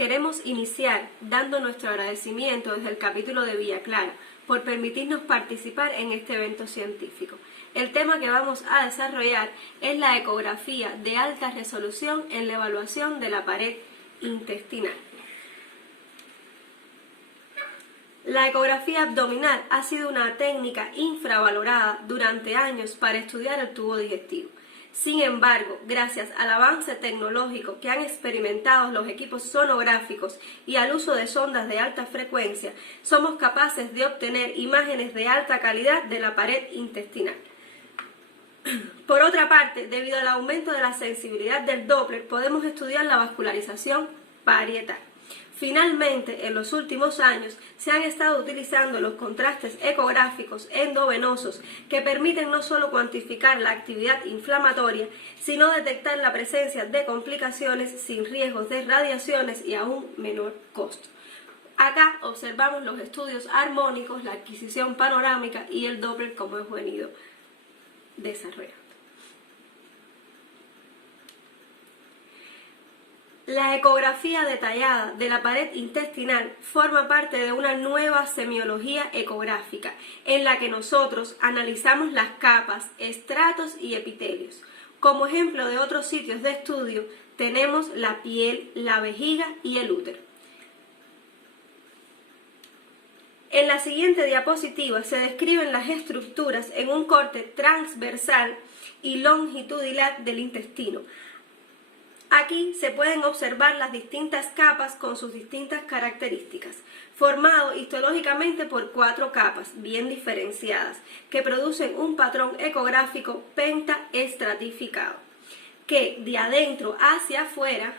queremos iniciar dando nuestro agradecimiento desde el capítulo de Villa Clara por permitirnos participar en este evento científico. El tema que vamos a desarrollar es la ecografía de alta resolución en la evaluación de la pared intestinal. La ecografía abdominal ha sido una técnica infravalorada durante años para estudiar el tubo digestivo. Sin embargo, gracias al avance tecnológico que han experimentado los equipos sonográficos y al uso de sondas de alta frecuencia, somos capaces de obtener imágenes de alta calidad de la pared intestinal. Por otra parte, debido al aumento de la sensibilidad del Doppler, podemos estudiar la vascularización parietal. Finalmente, en los últimos años se han estado utilizando los contrastes ecográficos endovenosos que permiten no solo cuantificar la actividad inflamatoria, sino detectar la presencia de complicaciones sin riesgos de radiaciones y a un menor costo. Acá observamos los estudios armónicos, la adquisición panorámica y el Doppler como hemos venido desarrollando. La ecografía detallada de la pared intestinal forma parte de una nueva semiología ecográfica en la que nosotros analizamos las capas, estratos y epitelios. Como ejemplo de otros sitios de estudio tenemos la piel, la vejiga y el útero. En la siguiente diapositiva se describen las estructuras en un corte transversal y longitudinal del intestino. Aquí se pueden observar las distintas capas con sus distintas características, formado histológicamente por 4 capas bien diferenciadas, que producen un patrón ecográfico pentaestratificado, que de adentro hacia afuera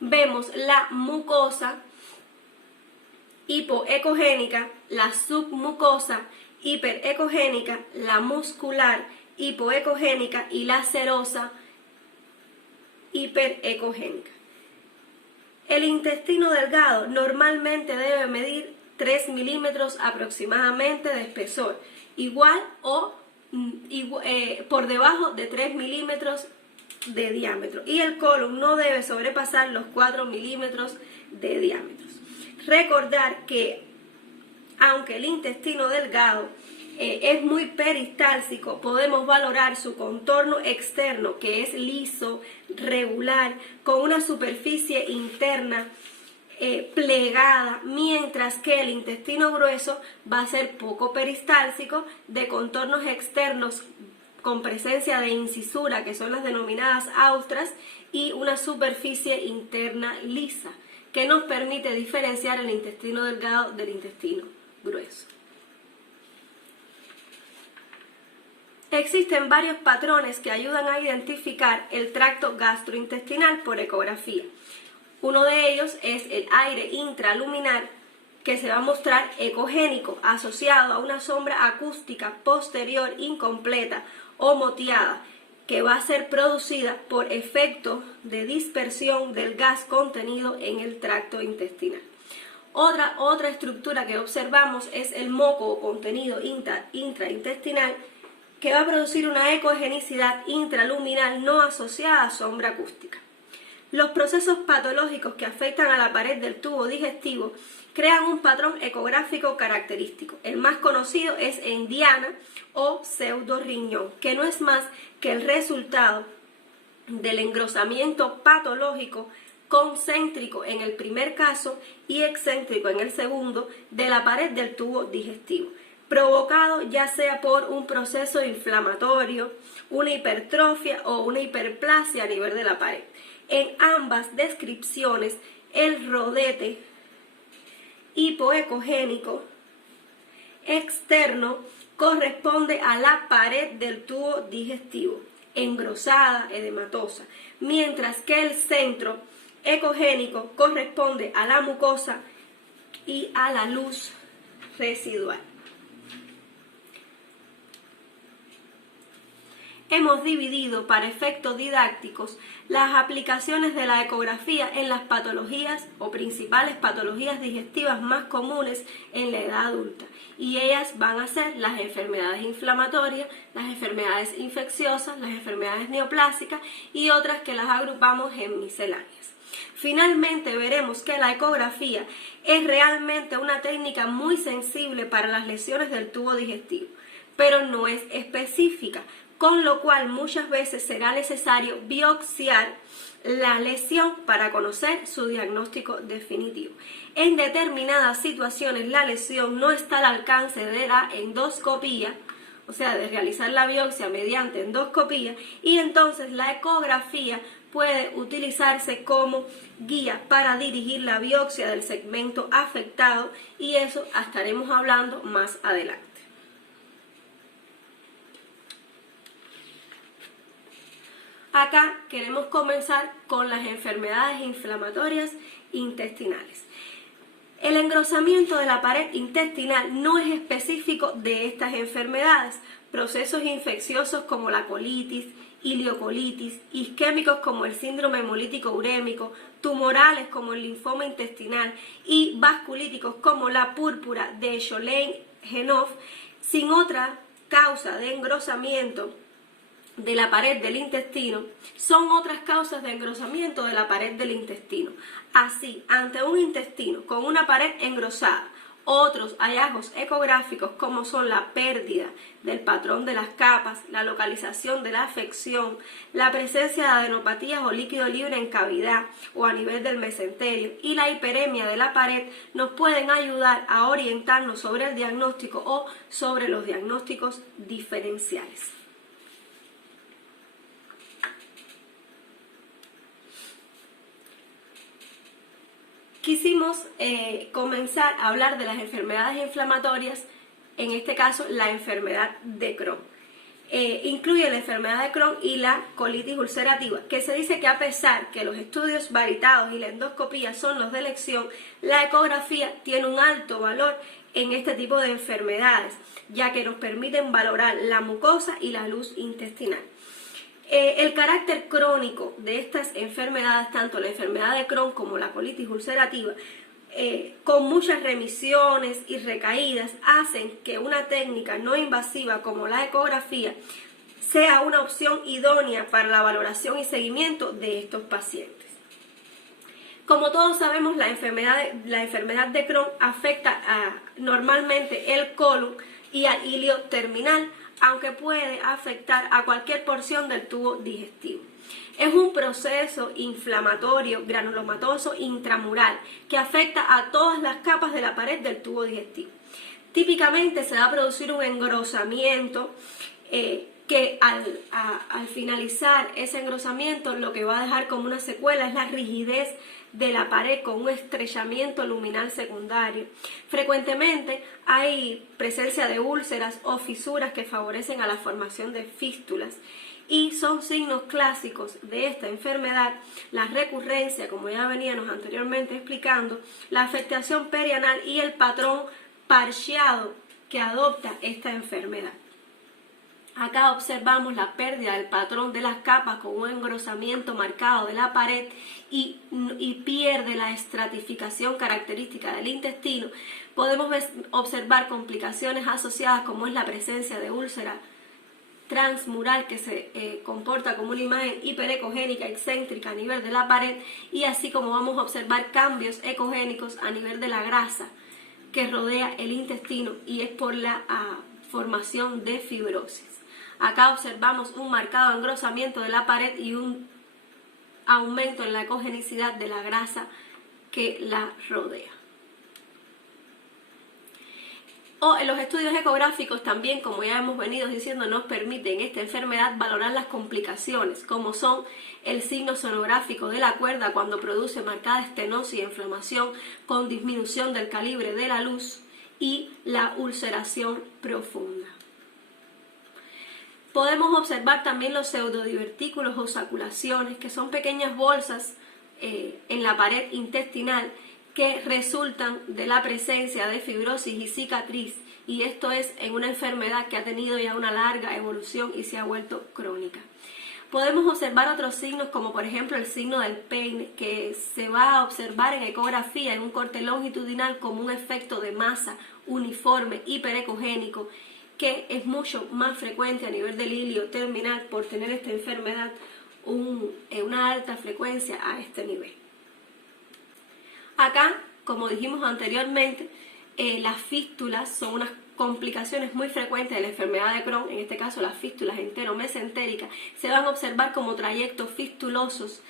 vemos la mucosa hipoecogénica, la submucosa hiperecogénica, la muscular hipoecogénica y la serosa hiperecogénica. El intestino delgado normalmente debe medir 3 milímetros aproximadamente de espesor, igual o por debajo de 3 milímetros de diámetro, y el colon no debe sobrepasar los 4 milímetros de diámetro. Recordar que aunque el intestino delgado es muy peristálsico, podemos valorar su contorno externo, que es liso, regular, con una superficie interna plegada, mientras que el intestino grueso va a ser poco peristálsico, de contornos externos con presencia de incisura, que son las denominadas austras, y una superficie interna lisa, que nos permite diferenciar el intestino delgado del intestino grueso. Existen varios patrones que ayudan a identificar el tracto gastrointestinal por ecografía. Uno de ellos es el aire intraluminar, que se va a mostrar ecogénico, asociado a una sombra acústica posterior incompleta o moteada, que va a ser producida por efecto de dispersión del gas contenido en el tracto intestinal. Otra estructura que observamos es el moco o contenido intraintestinal, que va a producir una ecogenicidad intraluminal no asociada a sombra acústica. Los procesos patológicos que afectan a la pared del tubo digestivo crean un patrón ecográfico característico. El más conocido es en diana o pseudoriñón, que no es más que el resultado del engrosamiento patológico concéntrico en el primer caso y excéntrico en el segundo de la pared del tubo digestivo, provocado ya sea por un proceso inflamatorio, una hipertrofia o una hiperplasia a nivel de la pared. En ambas descripciones, el rodete hipoecogénico externo corresponde a la pared del tubo digestivo, engrosada, edematosa, mientras que el centro ecogénico corresponde a la mucosa y a la luz residual. Hemos dividido para efectos didácticos las aplicaciones de la ecografía en las patologías o principales patologías digestivas más comunes en la edad adulta, y ellas van a ser las enfermedades inflamatorias, las enfermedades infecciosas, las enfermedades neoplásicas y otras que las agrupamos en misceláneas. Finalmente veremos que la ecografía es realmente una técnica muy sensible para las lesiones del tubo digestivo, pero no es específica, con lo cual muchas veces será necesario biopsiar la lesión para conocer su diagnóstico definitivo. En determinadas situaciones la lesión no está al alcance de la endoscopía, o sea, de realizar la biopsia mediante endoscopía, y entonces la ecografía puede utilizarse como guía para dirigir la biopsia del segmento afectado, y eso estaremos hablando más adelante. Acá queremos comenzar con las enfermedades inflamatorias intestinales. El engrosamiento de la pared intestinal no es específico de estas enfermedades. Procesos infecciosos como la colitis, ileocolitis, isquémicos como el síndrome hemolítico urémico, tumorales como el linfoma intestinal y vasculíticos como la púrpura de Schlein-Genhoff, sin otra causa de engrosamiento de la pared del intestino, son otras causas de engrosamiento de la pared del intestino. Así, ante un intestino con una pared engrosada, otros hallazgos ecográficos como son la pérdida del patrón de las capas, la localización de la afección, la presencia de adenopatías o líquido libre en cavidad o a nivel del mesenterio y la hiperemia de la pared nos pueden ayudar a orientarnos sobre el diagnóstico o sobre los diagnósticos diferenciales. Quisimos comenzar a hablar de las enfermedades inflamatorias, en este caso la enfermedad de Crohn. Incluye la enfermedad de Crohn y la colitis ulcerativa, que se dice que a pesar que los estudios varitados y la endoscopía son los de elección, la ecografía tiene un alto valor en este tipo de enfermedades, ya que nos permiten valorar la mucosa y la luz intestinal. El carácter crónico de estas enfermedades, tanto la enfermedad de Crohn como la colitis ulcerativa, con muchas remisiones y recaídas, hacen que una técnica no invasiva como la ecografía sea una opción idónea para la valoración y seguimiento de estos pacientes. Como todos sabemos, la enfermedad de Crohn afecta normalmente el colon y al hilio terminal, aunque puede afectar a cualquier porción del tubo digestivo. Es un proceso inflamatorio granulomatoso intramural que afecta a todas las capas de la pared del tubo digestivo. Típicamente se va a producir un engrosamiento que al finalizar ese engrosamiento lo que va a dejar como una secuela es la rigidez de la pared con un estrechamiento luminal secundario. Frecuentemente hay presencia de úlceras o fisuras que favorecen a la formación de fístulas, y son signos clásicos de esta enfermedad la recurrencia, como ya veníamos anteriormente explicando, la afectación perianal y el patrón parcheado que adopta esta enfermedad. Acá observamos la pérdida del patrón de las capas con un engrosamiento marcado de la pared y pierde la estratificación característica del intestino. Podemos observar complicaciones asociadas como es la presencia de úlcera transmural que se comporta como una imagen hiperecogénica excéntrica a nivel de la pared, y así como vamos a observar cambios ecogénicos a nivel de la grasa que rodea el intestino, y es por la formación de fibrosis. Acá observamos un marcado engrosamiento de la pared y un aumento en la ecogenicidad de la grasa que la rodea. En los estudios ecográficos también, como ya hemos venido diciendo, nos permiten esta enfermedad valorar las complicaciones, como son el signo sonográfico de la cuerda cuando produce marcada estenosis e inflamación con disminución del calibre de la luz, y la ulceración profunda. Podemos observar también los pseudodivertículos o saculaciones, que son pequeñas bolsas en la pared intestinal que resultan de la presencia de fibrosis y cicatriz, y esto es en una enfermedad que ha tenido ya una larga evolución y se ha vuelto crónica. Podemos observar otros signos, como por ejemplo el signo del peine, que se va a observar en ecografía en un corte longitudinal como un efecto de masa uniforme hiperecogénico, que es mucho más frecuente a nivel del hilio terminal por tener esta enfermedad una alta frecuencia a este nivel. Acá, como dijimos anteriormente, las fístulas son unas complicaciones muy frecuentes de la enfermedad de Crohn, en este caso las fístulas entero-mesentéricas, se van a observar como trayectos fistulosos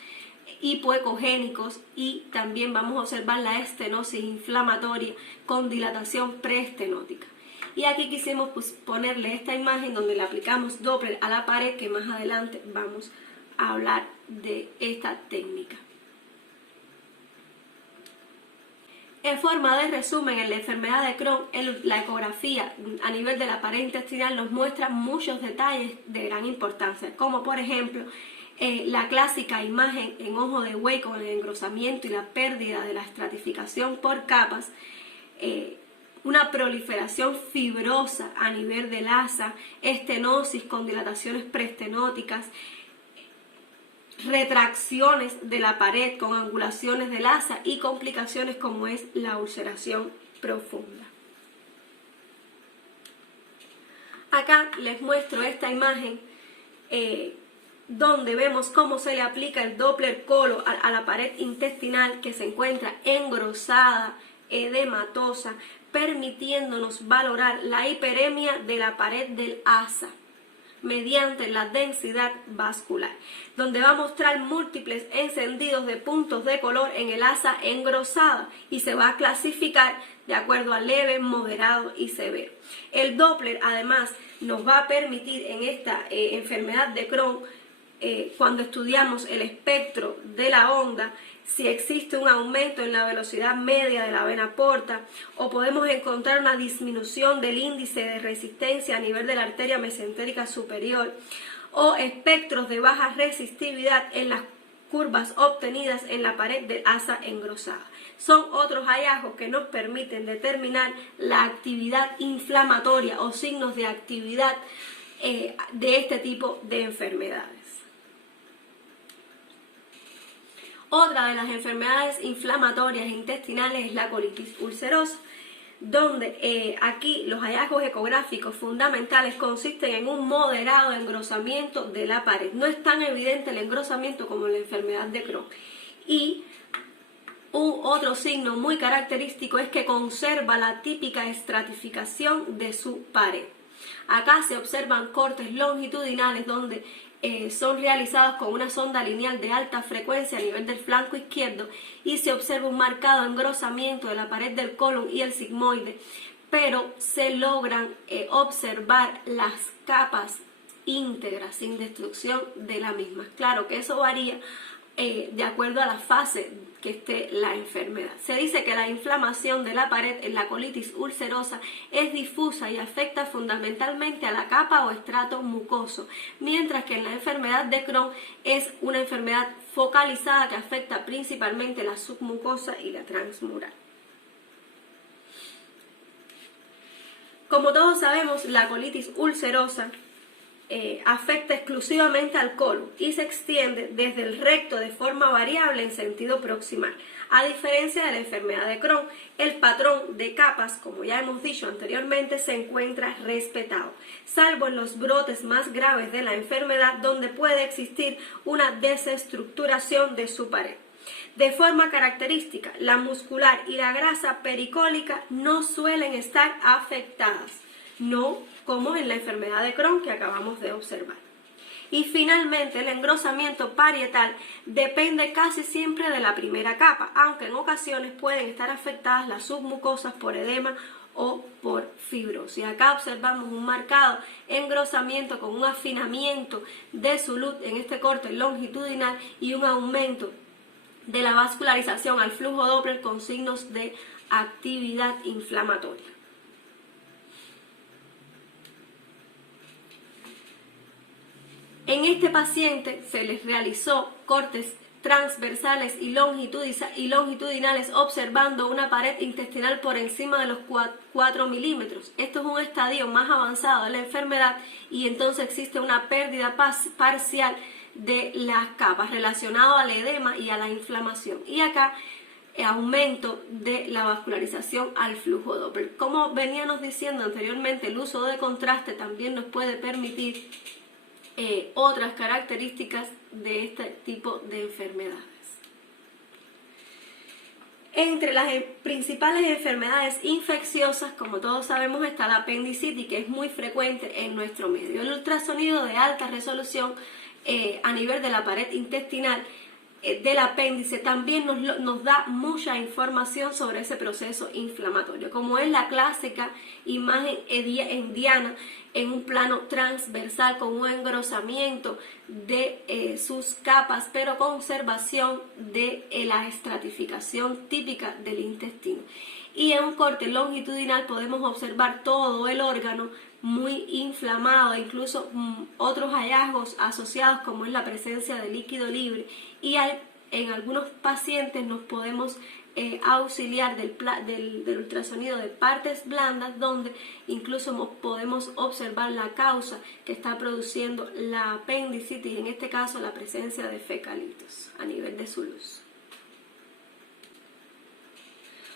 hipoecogénicos, y también vamos a observar la estenosis inflamatoria con dilatación preestenótica. Y aquí quisimos ponerle esta imagen donde le aplicamos Doppler a la pared, que más adelante vamos a hablar de esta técnica. En forma de resumen, en la enfermedad de Crohn, la ecografía a nivel de la pared intestinal nos muestra muchos detalles de gran importancia, como por ejemplo la clásica imagen en ojo de buey con el engrosamiento y la pérdida de la estratificación por capas, una proliferación fibrosa a nivel del asa, estenosis con dilataciones preestenóticas, retracciones de la pared con angulaciones del asa y complicaciones como es la ulceración profunda. Acá les muestro esta imagen donde vemos cómo se le aplica el Doppler colo a la pared intestinal, que se encuentra engrosada, edematosa, permitiéndonos valorar la hiperemia de la pared del asa mediante la densidad vascular, donde va a mostrar múltiples encendidos de puntos de color en el asa engrosada y se va a clasificar de acuerdo a leve, moderado y severo. El Doppler además nos va a permitir en esta enfermedad de Crohn, cuando estudiamos el espectro de la onda, si existe un aumento en la velocidad media de la vena porta, o podemos encontrar una disminución del índice de resistencia a nivel de la arteria mesentérica superior, o espectros de baja resistividad en las curvas obtenidas en la pared del asa engrosada. Son otros hallazgos que nos permiten determinar la actividad inflamatoria o signos de actividad de este tipo de enfermedades. Otra de las enfermedades inflamatorias intestinales es la colitis ulcerosa, donde aquí los hallazgos ecográficos fundamentales consisten en un moderado engrosamiento de la pared. No es tan evidente el engrosamiento como en la enfermedad de Crohn. Y otro signo muy característico es que conserva la típica estratificación de su pared. Acá se observan cortes longitudinales donde son realizados con una sonda lineal de alta frecuencia a nivel del flanco izquierdo, y se observa un marcado engrosamiento de la pared del colon y el sigmoide, pero se logran observar las capas íntegras sin destrucción de la misma. Claro que eso varía de acuerdo a la fase que esté la enfermedad. Se dice que la inflamación de la pared en la colitis ulcerosa es difusa y afecta fundamentalmente a la capa o estrato mucoso, mientras que en la enfermedad de Crohn es una enfermedad focalizada que afecta principalmente la submucosa y la transmural. Como todos sabemos, la colitis ulcerosa afecta exclusivamente al colon y se extiende desde el recto de forma variable en sentido proximal. A diferencia de la enfermedad de Crohn, el patrón de capas, como ya hemos dicho anteriormente, se encuentra respetado, salvo en los brotes más graves de la enfermedad, donde puede existir una desestructuración de su pared. De forma característica, la muscular y la grasa pericólica no suelen estar afectadas, no como en la enfermedad de Crohn que acabamos de observar. Y finalmente, el engrosamiento parietal depende casi siempre de la primera capa, aunque en ocasiones pueden estar afectadas las submucosas por edema o por fibrosis. Acá observamos un marcado engrosamiento con un afinamiento de su luz en este corte longitudinal y un aumento de la vascularización al flujo Doppler con signos de actividad inflamatoria. En este paciente se les realizó cortes transversales y longitudinales observando una pared intestinal por encima de los 4 milímetros. Esto es un estadio más avanzado de la enfermedad y entonces existe una pérdida parcial de las capas relacionado al edema y a la inflamación. Y acá aumento de la vascularización al flujo Doppler. Como veníamos diciendo anteriormente, el uso de contraste también nos puede permitir otras características de este tipo de enfermedades. Entre las principales enfermedades infecciosas, como todos sabemos, está la apendicitis, que es muy frecuente en nuestro medio. El ultrasonido de alta resolución a nivel de la pared intestinal del apéndice también nos da mucha información sobre ese proceso inflamatorio, como es la clásica imagen endiana en un plano transversal con un engrosamiento de sus capas, pero conservación de la estratificación típica del intestino. Y en un corte longitudinal podemos observar todo el órgano muy inflamado, incluso otros hallazgos asociados como es la presencia de líquido libre, y en algunos pacientes nos podemos auxiliar del ultrasonido de partes blandas, donde incluso podemos observar la causa que está produciendo la apendicitis, en este caso la presencia de fecalitos a nivel de su luz.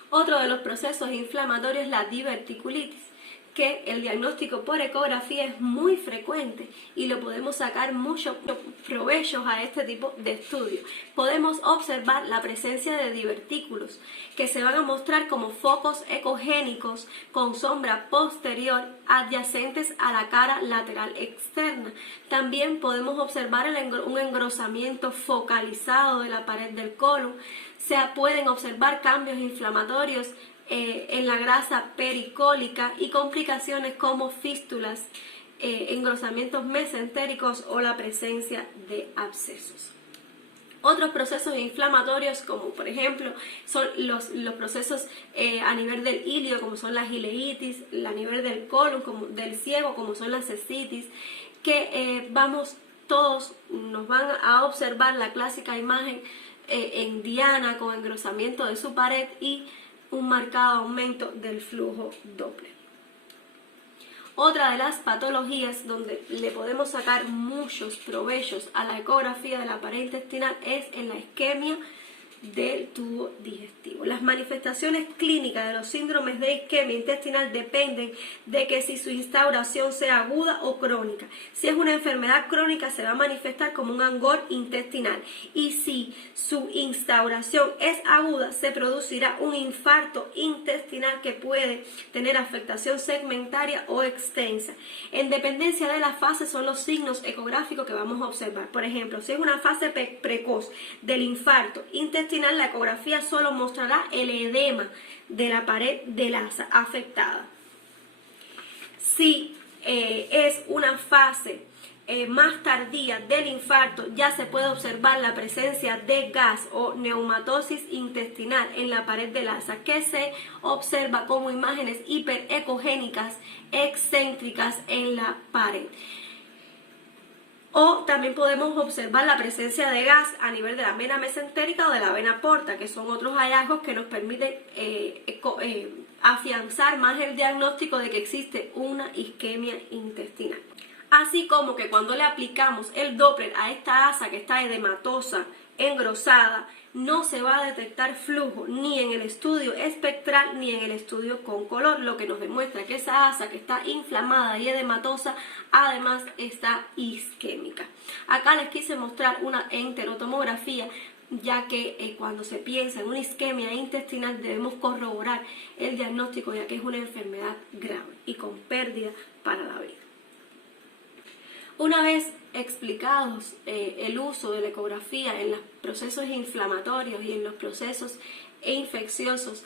Otro de los procesos inflamatorios es la diverticulitis, que el diagnóstico por ecografía es muy frecuente y lo podemos sacar muchos provechos a este tipo de estudios. Podemos observar la presencia de divertículos que se van a mostrar como focos ecogénicos con sombra posterior adyacentes a la cara lateral externa. También podemos observar un engrosamiento focalizado de la pared del colon. Se pueden observar cambios inflamatorios en la grasa pericólica y complicaciones como fístulas, engrosamientos mesentéricos o la presencia de abscesos. Otros procesos inflamatorios, como por ejemplo son los procesos a nivel del ilio, como son la ileitis, a nivel del colon, como del ciego, como son las cecitis, que todos nos van a observar la clásica imagen endiana con engrosamiento de su pared y un marcado aumento del flujo Doppler. Otra de las patologías donde le podemos sacar muchos provechos a la ecografía de la pared intestinal es en la isquemia del tubo digestivo. Las manifestaciones clínicas de los síndromes de isquemia intestinal dependen de que si su instauración sea aguda o crónica. Si es una enfermedad crónica se va a manifestar como un angor intestinal, y si su instauración es aguda se producirá un infarto intestinal que puede tener afectación segmentaria o extensa. En dependencia de la fase son los signos ecográficos que vamos a observar. Por ejemplo, si es una fase precoz del infarto intestinal, la ecografía solo mostrará el edema de la pared del asa afectada. Si es una fase más tardía del infarto, ya se puede observar la presencia de gas o neumatosis intestinal en la pared del asa, que se observa como imágenes hiperecogénicas excéntricas en la pared. O también podemos observar la presencia de gas a nivel de la vena mesentérica o de la vena porta, que son otros hallazgos que nos permiten afianzar más el diagnóstico de que existe una isquemia intestinal. Así como que cuando le aplicamos el Doppler a esta asa que está edematosa, engrosada, no se va a detectar flujo ni en el estudio espectral ni en el estudio con color, lo que nos demuestra que esa asa que está inflamada y edematosa además está isquémica. Acá les quise mostrar una enterotomografía, ya que cuando se piensa en una isquemia intestinal debemos corroborar el diagnóstico, ya que es una enfermedad grave y con pérdida para la vida. Una vez explicados el uso de la ecografía en los procesos inflamatorios y en los procesos infecciosos,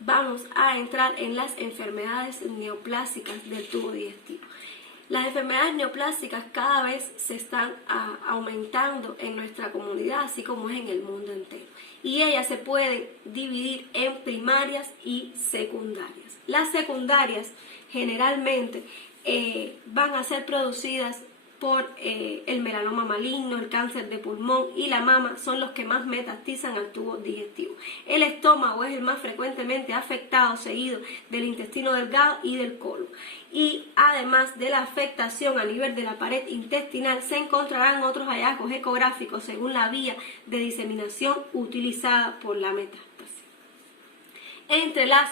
vamos a entrar en las enfermedades neoplásicas del tubo digestivo. Las enfermedades neoplásicas cada vez se están aumentando en nuestra comunidad, así como es en el mundo entero. Y ellas se pueden dividir en primarias y secundarias. Las secundarias generalmente van a ser producidas por el melanoma maligno, el cáncer de pulmón y la mama son los que más metastizan al tubo digestivo. El estómago es el más frecuentemente afectado, seguido del intestino delgado y del colon. Y además de la afectación a nivel de la pared intestinal, se encontrarán otros hallazgos ecográficos según la vía de diseminación utilizada por la metástasis. Entre las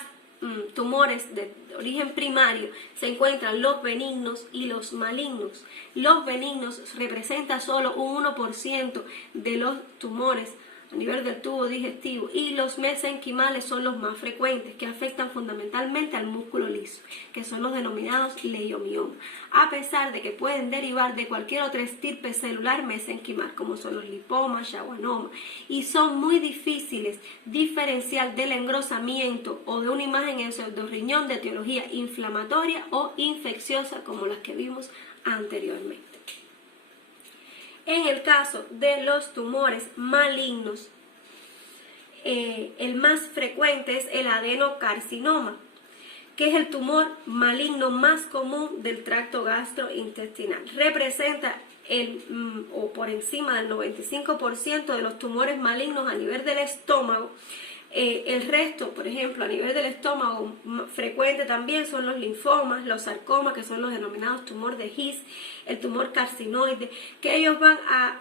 tumores de origen primario se encuentran los benignos y los malignos. Los benignos representan solo un 1% de los tumores a nivel del tubo digestivo, y los mesenquimales son los más frecuentes, que afectan fundamentalmente al músculo liso, que son los denominados leiomiomas, a pesar de que pueden derivar de cualquier otra estirpe celular mesenquimal, como son los lipomas, schwannomas, y son muy difíciles diferenciar del engrosamiento o de una imagen en pseudorriñón de etiología inflamatoria o infecciosa, como las que vimos anteriormente. En el caso de los tumores malignos, el más frecuente es el adenocarcinoma, que es el tumor maligno más común del tracto gastrointestinal. Representa o por encima del 95% de los tumores malignos a nivel del estómago. El resto, por ejemplo, a nivel del estómago, frecuente también son los linfomas, los sarcomas, que son los denominados tumor de His, el tumor carcinoide, que ellos van a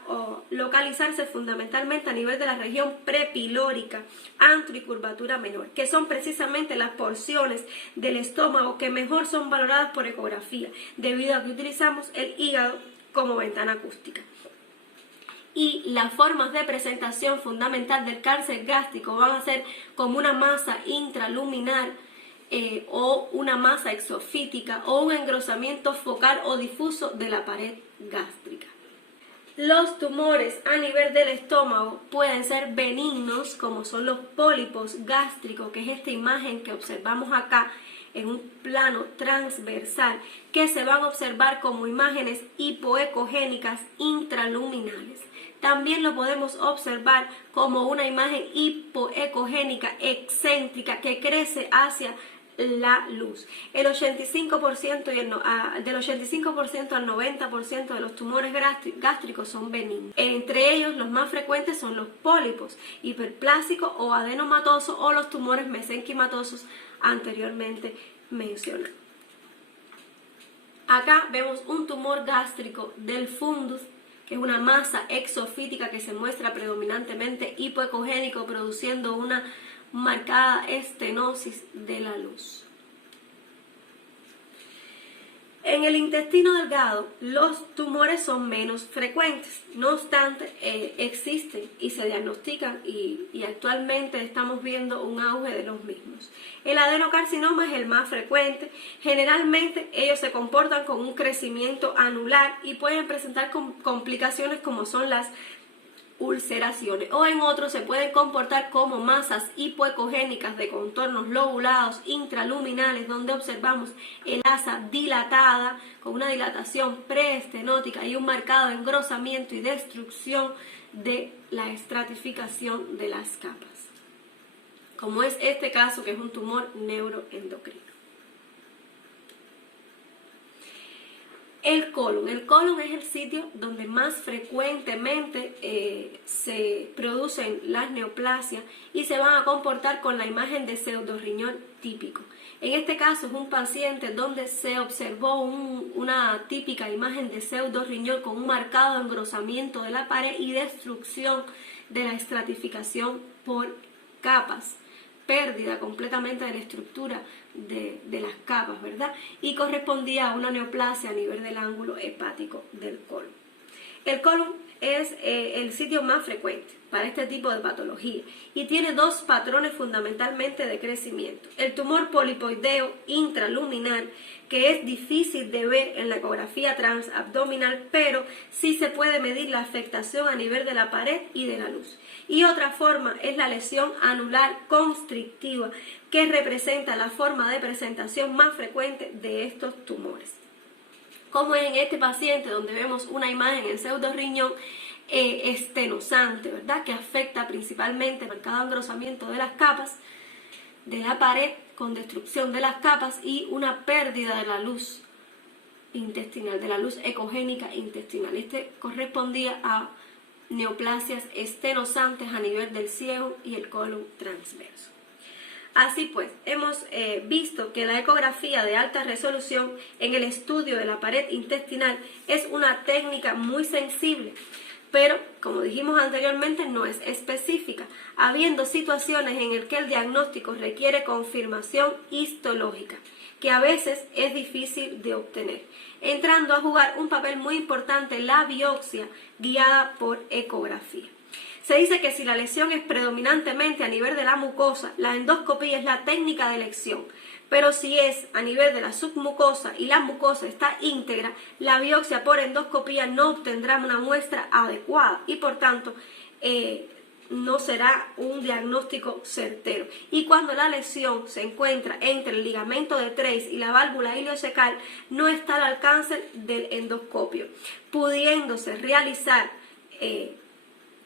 localizarse fundamentalmente a nivel de la región prepilórica, antro y curvatura menor, que son precisamente las porciones del estómago que mejor son valoradas por ecografía, debido a que utilizamos el hígado como ventana acústica. Y las formas de presentación fundamental del cáncer gástrico van a ser como una masa intraluminar o una masa exofítica o un engrosamiento focal o difuso de la pared gástrica. Los tumores a nivel del estómago pueden ser benignos, como son los pólipos gástricos, que es esta imagen que observamos acá en un plano transversal, que se van a observar como imágenes hipoecogénicas intraluminales. También lo podemos observar como una imagen hipoecogénica excéntrica que crece hacia la luz. Del 85% al 90% de los tumores gástricos son benignos. Entre ellos, los más frecuentes son los pólipos hiperplásicos o adenomatosos o los tumores mesenquimatosos anteriormente mencionados. Acá vemos un tumor gástrico del fundus, que es una masa exofítica que se muestra predominantemente hipoecogénico, produciendo una marcada estenosis de la luz. En el intestino delgado, los tumores son menos frecuentes, no obstante, existen y se diagnostican y actualmente estamos viendo un auge de los mismos. El adenocarcinoma es el más frecuente. Generalmente ellos se comportan con un crecimiento anular y pueden presentar complicaciones como son las ulceraciones, o en otros se pueden comportar como masas hipoecogénicas de contornos lobulados intraluminales, donde observamos el asa dilatada con una dilatación preestenótica y un marcado engrosamiento y destrucción de la estratificación de las capas, como es este caso, que es un tumor neuroendocrino. El colon es el sitio donde más frecuentemente se producen las neoplasias y se van a comportar con la imagen de pseudorriñón típico. En este caso es un paciente donde se observó una típica imagen de pseudorriñón con un marcado engrosamiento de la pared y destrucción de la estratificación por capas, pérdida completamente de la estructura de las capas, ¿verdad? Y correspondía a una neoplasia a nivel del ángulo hepático del colon. El colon es el sitio más frecuente para este tipo de patología y tiene dos patrones fundamentalmente de crecimiento. El tumor polipoideo intraluminar, que es difícil de ver en la ecografía transabdominal, pero sí se puede medir la afectación a nivel de la pared y de la luz. Y otra forma es la lesión anular constrictiva, que representa la forma de presentación más frecuente de estos tumores. Como en este paciente, donde vemos una imagen en pseudorriñón estenosante, ¿verdad?, que afecta principalmente el marcado engrosamiento de las capas de la pared con destrucción de las capas y una pérdida de la luz intestinal, de la luz ecogénica intestinal. Este correspondía a neoplasias estenosantes a nivel del ciego y el colon transverso. Así pues, hemos visto que la ecografía de alta resolución en el estudio de la pared intestinal es una técnica muy sensible, pero como dijimos anteriormente, no es específica, habiendo situaciones en las que el diagnóstico requiere confirmación histológica, que a veces es difícil de obtener, entrando a jugar un papel muy importante la biopsia guiada por ecografía. Se dice que si la lesión es predominantemente a nivel de la mucosa, la endoscopía es la técnica de elección. Pero si es a nivel de la submucosa y la mucosa está íntegra, la biopsia por endoscopía no obtendrá una muestra adecuada y por tanto no será un diagnóstico certero. Y cuando la lesión se encuentra entre el ligamento de Treis y la válvula iliocecal, no está al alcance del endoscopio, pudiéndose realizar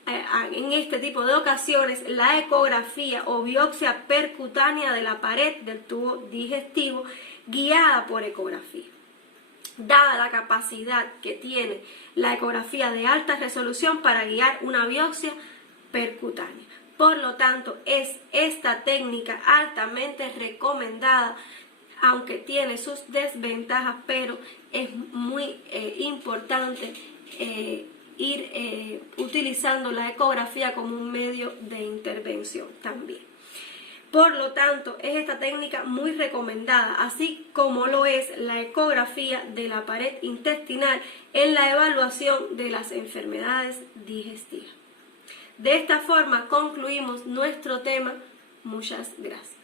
en este tipo de ocasiones la ecografía o biopsia percutánea de la pared del tubo digestivo guiada por ecografía. Dada la capacidad que tiene la ecografía de alta resolución para guiar una biopsia percutánea. Por lo tanto, es esta técnica altamente recomendada, aunque tiene sus desventajas, pero es muy importante ir utilizando la ecografía como un medio de intervención también. Por lo tanto, es esta técnica muy recomendada, así como lo es la ecografía de la pared intestinal en la evaluación de las enfermedades digestivas. De esta forma concluimos nuestro tema. Muchas gracias.